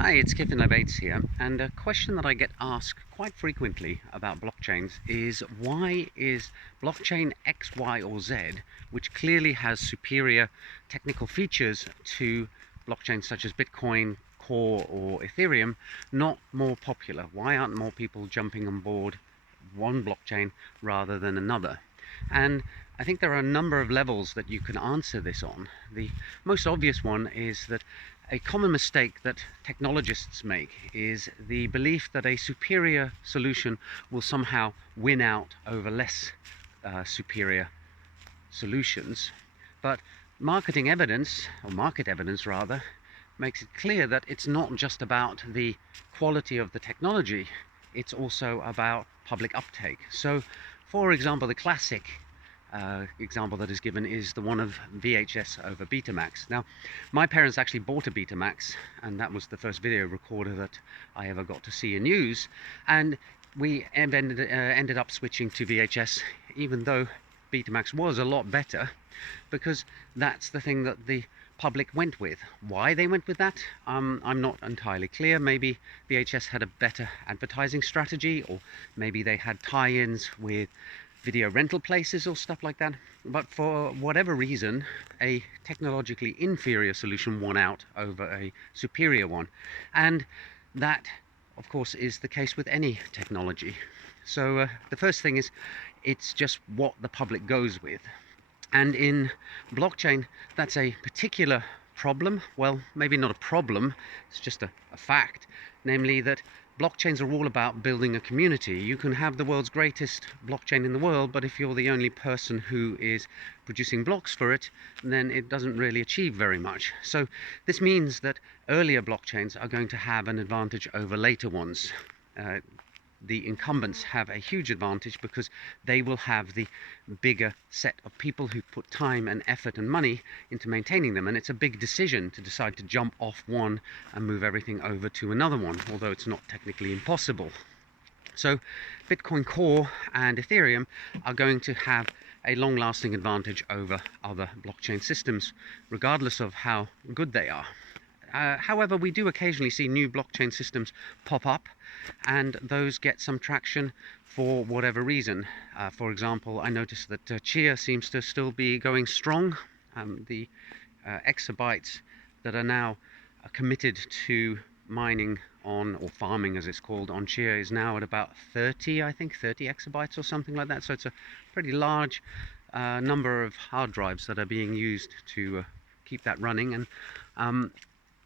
Hi, it's Kevin Lebates here, and a question that I get asked quite frequently about blockchains is why is blockchain X, Y, or Z, which clearly has superior technical features to blockchains such as Bitcoin, Core, or Ethereum, not more popular? Why aren't more people jumping on board one blockchain rather than another? And I think there are a number of levels that you can answer this on. The most obvious one is that a common mistake that technologists make is the belief that a superior solution will somehow win out over less superior solutions. But marketing evidence, or market evidence rather, makes it clear that it's not just about the quality of the technology, it's also about public uptake. So, for example, the classic example that is given is the one of VHS over Betamax. Now, my parents actually bought a Betamax, and that was the first video recorder that I ever got to see and use. And we ended up switching to VHS, even though Betamax was a lot better, because that's the thing that the public went with. Why they went with that, I'm not entirely clear. Maybe VHS had a better advertising strategy, or maybe they had tie-ins with video rental places or stuff like that. But for whatever reason, a technologically inferior solution won out over a superior one. And that, of course, is the case with any technology. So the first thing is, it's just what the public goes with. And in blockchain, that's a particular problem. Well, maybe not a problem, it's just a fact. Namely that blockchains are all about building a community. You can have the world's greatest blockchain in the world, but if you're the only person who is producing blocks for it, then it doesn't really achieve very much. So this means that earlier blockchains are going to have an advantage over later ones. The incumbents have a huge advantage because they will have the bigger set of people who put time and effort and money into maintaining them, and it's a big decision to decide to jump off one and move everything over to another one, although it's not technically impossible. So Bitcoin Core and Ethereum are going to have a long-lasting advantage over other blockchain systems, regardless of how good they are. However, we do occasionally see new blockchain systems pop up, and those get some traction for whatever reason. For example, I noticed that Chia seems to still be going strong. The exabytes that are now committed to mining on, or farming as it's called, on Chia is now at about 30, I think, 30 exabytes or something like that. So it's a pretty large number of hard drives that are being used to keep that running. And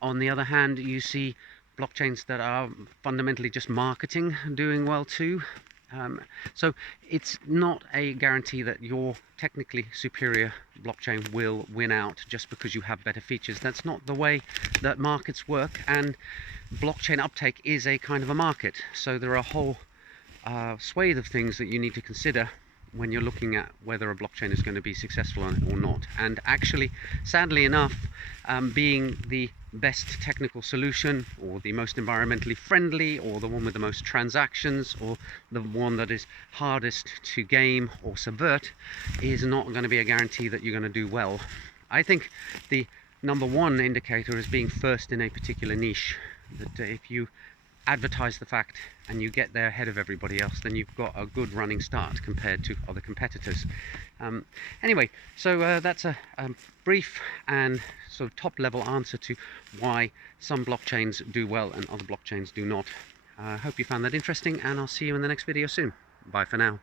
on the other hand, you see blockchains that are fundamentally just marketing doing well too. So it's not a guarantee that your technically superior blockchain will win out just because you have better features. That's not the way that markets work, and blockchain uptake is a kind of a market. So there are a whole swathe of things that you need to consider when you're looking at whether a blockchain is going to be successful or not. And actually, sadly enough, being the best technical solution, or the most environmentally friendly, or the one with the most transactions, or the one that is hardest to game or subvert, is not going to be a guarantee that you're going to do well. I think the number one indicator is being first in a particular niche. That if you advertise the fact and you get there ahead of everybody else, then you've got a good running start compared to other competitors. Anyway, so that's a brief and sort of top level answer to why some blockchains do well and other blockchains do not. I hope you found that interesting, and I'll see you in the next video soon. Bye for now.